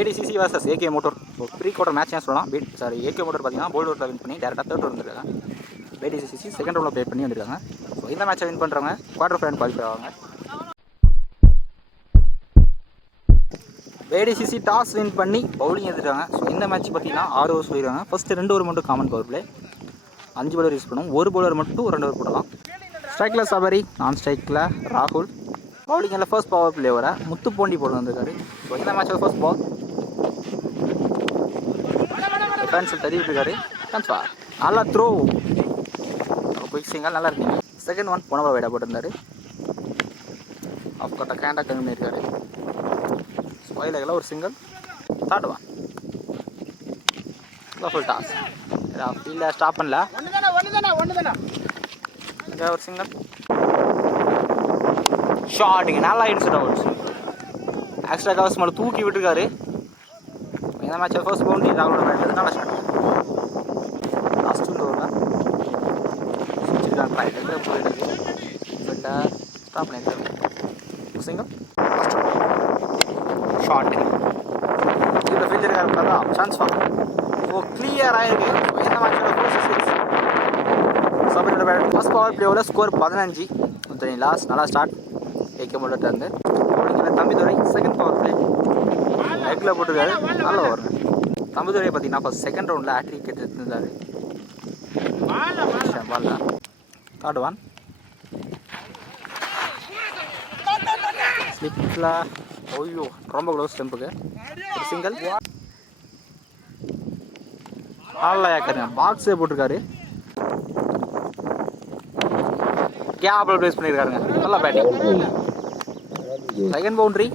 ADCC vs AK motor pre quarter match சொல்லலாம். AK motor பார்த்தீங்கன்னா போல்ட் ஓவரில் வின் பண்ணி டேரெக்டாக தேர்ட் வந்துருக்காங்க. ADCC செகண்ட் ரவுண்டில் ப்ளே பண்ணி வந்திருக்காங்க. ஸோ இந்த மேட்சை வின் பண்ணுறவங்க குவார்டர் ஃபைனல் குவாலிஃபை ஆவாங்க. ADCC டாஸ் வின் பண்ணி பவுலிங் எடுத்துட்டாங்க. ஸோ இந்த மேட்ச் பார்த்தீங்கன்னா 6 ஓவர் சொல்லிடுவாங்க. ஃபஸ்ட்டு 2 ஓவர் மட்டும் common power play, 5 bowler use பண்ணுவோம். 1 பவுலர் மட்டும் 2 ஓவர் போடலாம். ஸ்ட்ரைக்கில் சபரி, நான் ஸ்ட்ரைக்கில் ராகுல். பவுலிங்கில் ஃபர்ஸ்ட் பவர் பிளே வர முத்துப்போண்டி போட வந்திருக்காரு. ஸோ இந்த மேட்சோட ஃபர்ஸ்ட் பால் டிஃபென்ஸில் தள்ளிவிட்டுருக்காரு. ட்ரான்ஸ்ஃபார் நல்லா த்ரோ, குயிக் சிங்கல் நல்லா இருக்கீங்க. செகண்ட் ஒன் போன வைடா போட்டிருந்தாரு. ஆஃப் கட்ட கேண்டாக கம்மி பண்ணியிருக்காரு. ஸ்பைலகில் ஒரு single. Third one full toss ஃபீல்டில் ஸ்டாப் பண்ணல. இங்கே ஒரு சிங்கிள் ஷாட்டுங்க நல்லா இன்செட் அவுட். எக்ஸ்ட்ரா கவர்ஸ் மேலே தூக்கி விட்டுருக்காரு. இந்த மேட்ச் ஃபர்ஸ்ட் பவுண்டரி ராகுலோட பேட் நல்லா ஷாட். லாஸ்ட் ஓவரில் சுற்றிருக்காங்க. ரைட்டில் போயிருக்கு. ஃபீல்டர் ஸ்டாப் பண்ணியிருக்காரு. Single shot. இதில் ஃபீல்டர் இருக்காரு சான்ஸ் ஃபார். ஸோ கிளியர் ஆகிருக்கு. இந்த மேட்சோட சபரியோட பேட் ஃபர்ஸ்ட் பவர் பிளேவில் ஸ்கோர் 15. லாஸ்ட் நல்லா ஸ்டார்ட் AK மோட்டார் இருந்து. தம்பிதுரை செகண்ட் பவர் பிளே லெக்கில் போட்டிருக்காரு. நல்லா வரும். தம்பிதுரை பார்த்தீங்கன்னா ஃபர்ஸ்ட் செகண்ட் ரவுண்டில் ஆட்ரிக் எடுத்துருந்தார். பால்ல தேர்ட் ஒன் ஸ்லிப்பில் ஓய்யோ ரொம்ப க்ளோஸ் ஸ்டெம்புக்கு ஒரு சிங்கிள். நல்லா ஏக்கருங்க பாக்ஸே போட்டிருக்காரு. கேப்பில் ப்ளேஸ் பண்ணியிருக்காருங்க. நல்லா batting. Second boundary.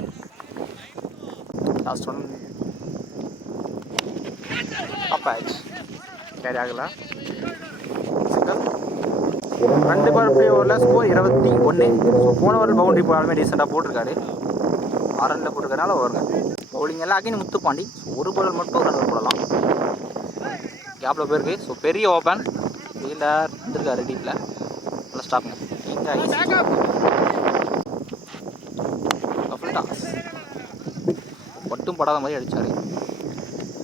Last one Apache carry ஆகல. சிங்கிள். 2 பவர் பிளே ஓவரில் ஸ்கோர் 21. ஸோ போன ஓவர் பவுண்டரி போனாலுமே ரீசெண்டாக போட்டிருக்காரு. 6 ரனில் போட்டிருக்கனால வருங்க. பவுலிங் எல்லாம் அகைன் முத்துப்பாண்டி. ஸோ ஒரு பவுலர் மட்டும் 2 போடலாம். கேப்பில் போயிருக்கு. ஸோ பெரிய ஓப்பன் ஃபீல்டர் வந்துருக்காரு டீப்பில். நல்லா ஸ்டாப்புங்க. ஃபுல் டாஸ் மட்டும் படாத மாதிரி அடித்தார்.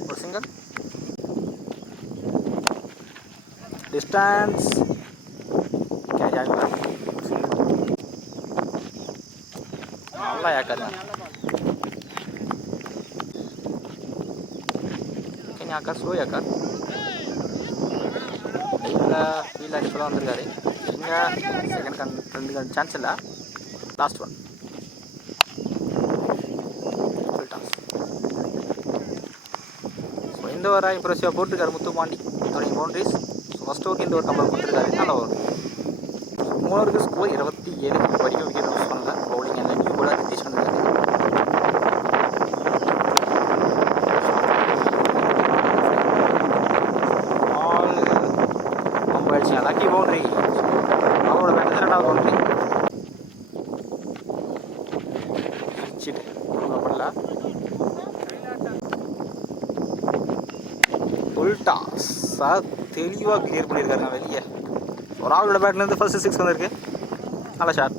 ஒரு சிங்கிள் டிஸ்டன்ஸ் கேரி ஆகல. நல்லா ஏக்காருங்க. ஆக்கார் ஸ்லோ ஏக்கார். ஃபீல்ட் அடிப்ப தான் வந்திருக்காரு. இங்கே செகண்ட் சான்ஸ் இல்லை. Last one full toss. So இந்த ஒரு இம்ப்ரெசிவாக போட்டிருக்காரு முத்துப்பாண்டி. தொடங்கி பவுண்டரிஸ். ஸோ ஃபஸ்ட் ஓவருக்கு இந்த ஒரு கம்பல் கொடுத்துருக்காரு. நல்லா வரும். 3 ஓவருக்கு ஸ்கோர் 27. வரைக்கும் விக்கெட் யூஸ் பண்ணல. பவுலிங் எல்லாம் நியூ போல ரிலீஸ் பண்ணிருக்காரு. Lucky boundary. அவரோட பேட் 2வது பவுண்டரி. பண்ணல. ஃபுல் டாஸ் தெளிவாக கிளியர் பண்ணியிருக்காருங்க வெளியே. ராகுலோட பேட்லேருந்து ஃபர்ஸ்ட் 6 வந்திருக்கு. நல்ல ஷாட்.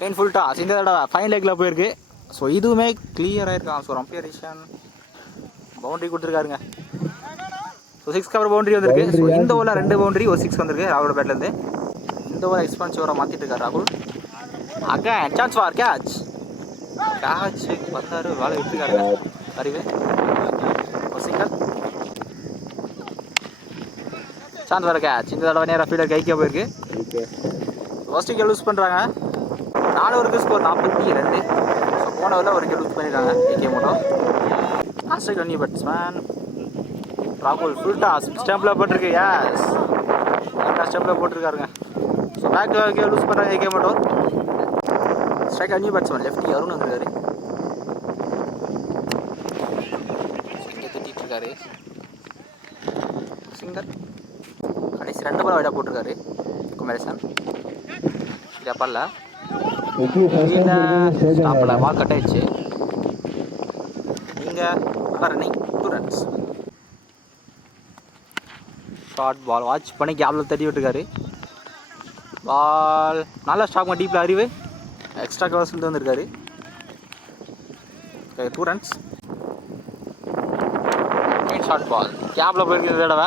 கைன் ஃபுல் டாஸ். இந்த தடவை ஃபைன் லெக்கில் போயிருக்கு. ஸோ இதுவுமே கிளியராக இருக்கான். ஸோ ரம்பியரிஷன் பவுண்டரி கொடுத்துருக்காருங்க. ஸோ 6 கவர் பவுண்டரி வந்திருக்கு. ஸோ இந்த ஓவரில் 2 பவுண்டரி ஒரு 6 வந்திருக்கு ராகுலோட பேட்லேருந்து. இந்த ஓவர் எக்ஸ்பான்சிவராக மாற்றிட்டு இருக்காரு ராகுல். Again chance for catch. Catch வந்தார். வேலை விட்டுருக்காருங்க அறிவு. ஒரு சிங்கிள் சான்ஸ் ஃபார் கேட்ச். இந்த தடவை நேராக ஃபீல்டர் கைக்கே போயிருக்கு. ஃபர்ஸ்ட் விக்கெட் லூஸ் பண்ணுறாங்க. 4 ஓவருக்கு ஸ்கோர் 42. ஸோ போன ஓவரில் ஒரு விக்கெட் லூஸ் பண்ணியிருக்காங்க AK motor. Last new batsman ராகுல். ஃபுல் டாஸ் ஸ்டம்பில் போட்டிருக்கு. எஸ் ஸ்டம்பில் போட்டிருக்காருங்க. ஸோ பேக் லூஸ் பண்ணுறாங்க AK motor. Strike new batsman lefty Arun வந்துருக்காரு. இங்கே திட்டிகிட்டு இருக்காரு. சிங்கர் கடைசி 2 பால் வைடாக போட்டிருக்காரு குமரேசன். இது அப்பல்ல ஸ்டாப்பில் பால் கட் ஆயிடுச்சு. நீங்கள் running 2 runs. Short ball watch பண்ணி கேப்பில் தட்டி விட்டுருக்காரு. பால் நல்லா ஸ்டாக் டீப்பில் அறிவு. எக்ஸ்ட்ரா கவர்ஸ்லேருந்து வந்திருக்காரு. 2 ரன்ஸ். ஷார்ட் பால் கேப்ல போயிருக்கு இந்த தடவை.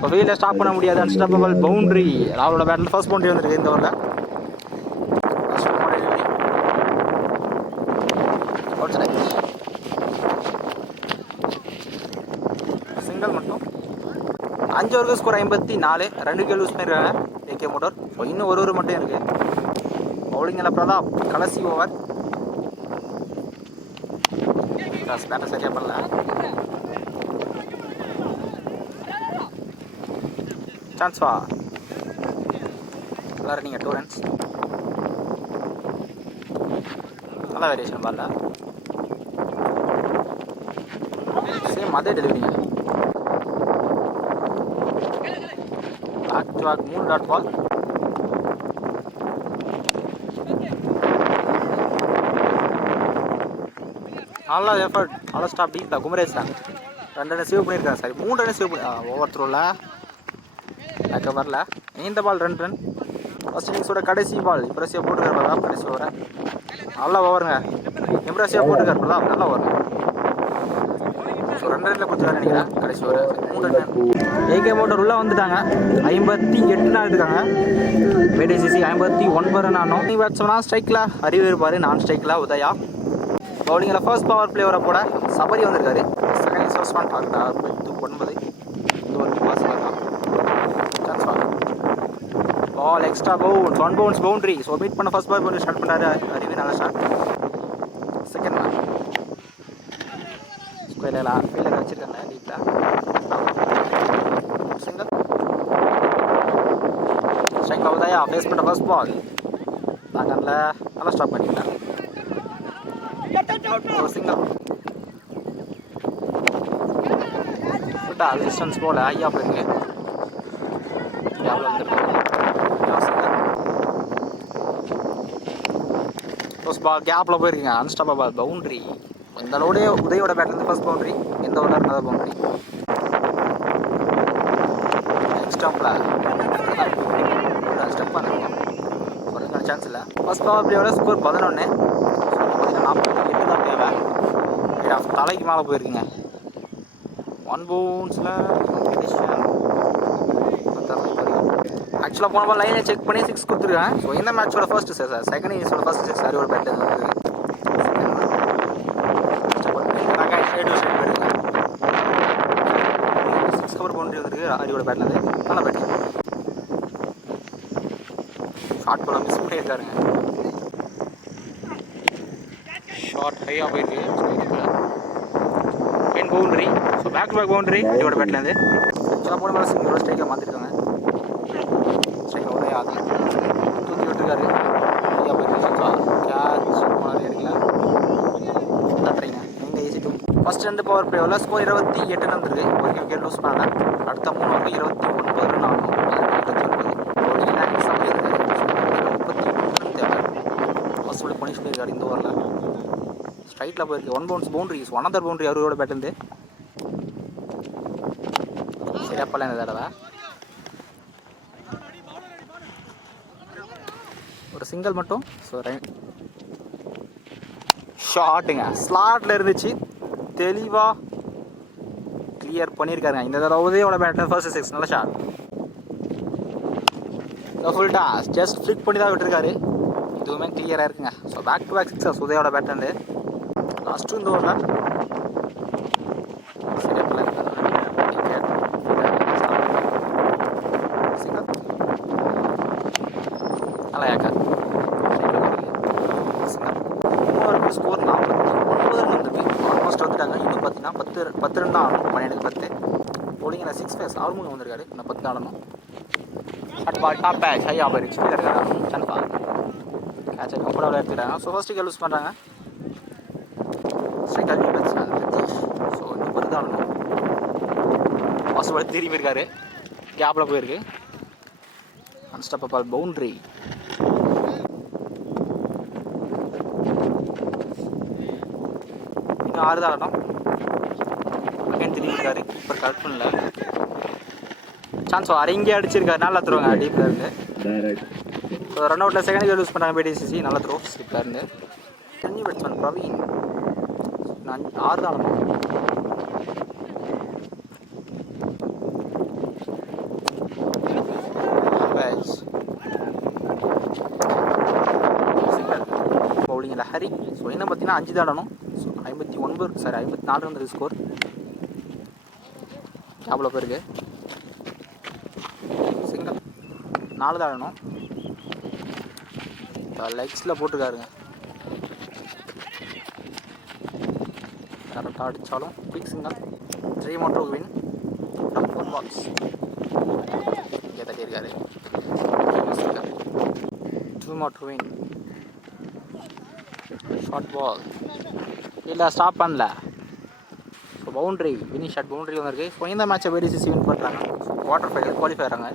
ஸோ ஃபீல்டில் ஸ்டாப் பண்ண முடியாது. Unstoppable boundary. ராகுலோட பேட்டில் ஃபர்ஸ்ட் பவுண்டரி வந்திருக்கு இந்த ஓவரில். சிங்கிள் மட்டும். 5 ஓவருக்கு ஸ்கோர் 54. 2 விக்கெட் லூஸ் பண்ணியிருக்காங்க ஏகே மோட்டார். ஸோ இன்னும் ஒரு ஓவர் மட்டும் இருக்குது. பவுலிங்கில் பிரதாப் கடைசி ஓவர். பேட்டர் சரியாக பண்ணல. சான்ஸ்வா நல்லா ரன்னிங்க. 2 ரன்ஸ். நல்லா வேரியேஷன் பால்ல. சேம் அதே டெலிவரிங்க. Back to back 3 dot ball. நல்லா எஃபர்ட். நல்லா ஸ்டாப் டீப்பில் குமரேஷ் தான் 2 ரன் சேவ் பண்ணியிருக்காரு. சாரி 3 ரன் சேவ் பண்ணி ஓவர் த்ரோவில் பேக்க வரல. இந்த பால் 2 ரன். ஃபர்ஸ்ட் இன்னிங்ஸோட கடைசி பால். இம்ப்ரெசிவாக போட்டுருக்காரு கடைசி ஓவரை. நல்லா ஓவருங்க. இம்ப்ரெசிவாக போட்டுருக்காரு பிரதாப். நல்லா ஓவர். ஸோ 2 ரனில் கொடுத்துருக்காரு நினைக்கிறேன் கடைசி ஓவர். 3 ரன். ஏகே மோட்டார் உள்ளே வந்துட்டாங்க. 58 ரன் இருக்காங்க. பிடிசிசி 59 ரன் ஆனோம். நீ பேட்ஸ்மேனா ஸ்ட்ரைக்கில் அறிவு இருப்பார். நான் ஸ்ட்ரைக்கில் உதயா. பவுலிங்கில் ஃபர்ஸ்ட் பவர் பிளே வர போட சபரி வந்திருக்காரு. Second innings first point 69. இந்த ஒரு பாஸ் வரலாம். Chance ball extra bounce 1 bounce boundary. So meet பண்ண ஃபர்ஸ்ட் பால் பண்ணி ஸ்டார்ட் பண்ணாரு அறிவு. நல்ல ஸ்டார்ட். செகண்ட் பால் ஸ்கொயரில் ஃபீல்டர் வச்சுருக்காங்க டீப்பில். சிங்கிள். ஸ்ட்ரைக்கில் உதயா ஃபேஸ் பண்ண ஃபர்ஸ்ட் பால் பேக்கரில் நல்லா ஸ்டாப் பண்ணிட்டேன். சிங்கிள். டிஸ்டன்ஸ் போல ஐயா போயிருக்கு. கேப்ல வந்துருக்காங்க. ஃபர்ஸ்ட் பால் கேப்ல போயிருக்குங்க. Unstoppable boundary. இந்த அளவுடைய உதயோட பேட்லேருந்து ஃபர்ஸ்ட் பவுண்டரி. எந்த ஓவர் இருந்தால் பவுண்டரி. ஸ்டம்பில் ஸ்டெப் பண்ணுங்க. சொல்லுங்க சான்ஸ் இல்லை. First power பிளேயோட score 11. 48 தான் தேவை. தலைக்கு மேலே போயிருக்குங்க. 1 பவுன்ஸில் ஆக்சுவலாக போன பால் லைனை செக் பண்ணி 6 கொடுத்துருக்கேன். ஸோ இந்த மேட்சோட ஃபர்ஸ்ட் செகண்ட் இன்னிங்ஸோட ஃபர்ஸ்ட் 6 அறிவோட பேட்டில் வந்து 6 கவர் பவுண்டரி வந்துருக்கு அறிவோட பேட்டில் வந்து. நல்ல பேட்டிங். ஷார்ட் பால் மிஸ் பண்ணியிருக்காருங்க. ஷார்ட் ஹையாக போயிருக்கு. பென் boundary. So back to back boundary அறிவோட பேட்லேருந்து. ஆக்சுவலாக போன பால் சிங்கிளோட ஸ்ட்ரைக்காக மாற்றிருக்காங்க. ஸ்ட்ரைக்கில் உதயா தூக்கி விட்டுருக்காரு. ஐயா போயிருக்கு. கேட்ச் போனாலே எடுக்கல. தட்டுறீங்க எங்கே ஈஸி டூ. ஃபர்ஸ்ட் 2 பவர் பிளேவில் ஸ்கோர் 28 வந்துருக்கு. ஒரு விக்கெட் லூஸ் பண்ணாங்க. அடுத்த 3 ஓவருக்கு 29 ரன் ஆகணும். 33 தேவை. ஃபர்ஸ்ட் பவுல் பனிஷ் பண்ணியிருக்காரு இந்த ஓவரில். ஸ்ட்ரைட்டில் போயிருக்கு. 1 பவுன்ஸ் பவுண்டரிஸ். 1 அதர் பவுண்டரி அவரோட பேட்டிலேருந்து. சரியா பல இந்த தடவை. ஒரு சிங்கிள் மட்டும். ஸோ ஷார்ட்டுங்க ஸ்லாட்டில் இருந்துச்சு. தெளிவாக கிளியர் பண்ணியிருக்காருங்க இந்த தடவை உதயோட பேட்டில். ஃபர்ஸ்ட் 6 நல்ல shot. So full toss just flick பண்ணி தான் விட்டுருக்காரு. இதுவுமே கிளியராக இருக்குங்க. ஸோ பேக் டு பேக் 6 உதயோட பேட்டிலேருந்து. லாஸ்ட்டு இந்த ஓவரில் சரியா பல நல்லா ஏக்கா ஸ்கோர் 49 ரன் வந்துருக்கு. ஆல்மோஸ்ட் வந்துட்டாங்க. இன்னும் பார்த்தீங்கன்னா 10 ரன் தான் ஆகணும். 12க்கு 10. போலிங்கில் 6 ஃபேஸ் 6 வந்திருக்காரு. இன்னும் 10 ஆடணும். ஷார்ட் பால் டாப் பேட்ச் ஹையாக போயிடுச்சு. சான்ஸ் பால் கேட்சை கம்ஃபர்டபுளாக எடுத்துக்கிறாங்க. ஸோ ஃபர்ஸ்ட் விக்கெட் லூஸ் பண்ணுறாங்க. Striker batsman Ritheesh. ஸோ இன்னும் 10 தான் ஆடணும். ஃபர்ஸ்ட் பால் திரும்பி இருக்காரு. கேப்பில் போயிருக்கு. Unstoppable boundary. இன்னும் 6 தான் ஆடணும். அகைன் திரும்பி இருக்காரு. இப்போ கரெக்ட் பண்ணல. சான்ஸ் அரங்கே அடிச்சிருக்காரு. நல்லா த்ரோங்க டீப்பில் இருந்து. ஸோ ரன் அவுட்டில் செகண்ட் விக்கெட் லூஸ் பண்ணுறாங்க பிடிசிசி. நல்ல த்ரோ ஸ்லிப்பில் இருந்து. தண்ணி பேட்ஸ்மேன் பிரவீன். ஸோ நான் 6 தான் ஆடணும். பவுலிங் லஹரி. ஸோ என்ன பார்த்தீங்கன்னா 5 தான் ஆடணும். ஸோ 54 இருந்தது ஸ்கோர். அவ்வளோ பேருக்கு சிங்கிள் 4 தான் ஆடணும். லெக்ஸில் போட்டுருக்காருங்க. கரெக்டாக அடித்தாலும் quick single. 3 more to win from 4 balls. இங்கே தட்டியிருக்காரு. 2 more to win. Short ball இல்லை, ஸ்டாப் பண்ணல. So boundary, winning shot boundary வந்துருக்கு. ஸோ இந்த மேட்சை வேடிசிசி வின் பண்ணுறாங்க. குவார்டர் ஃபைனல் குவாலிஃபை ஆகிறாங்க.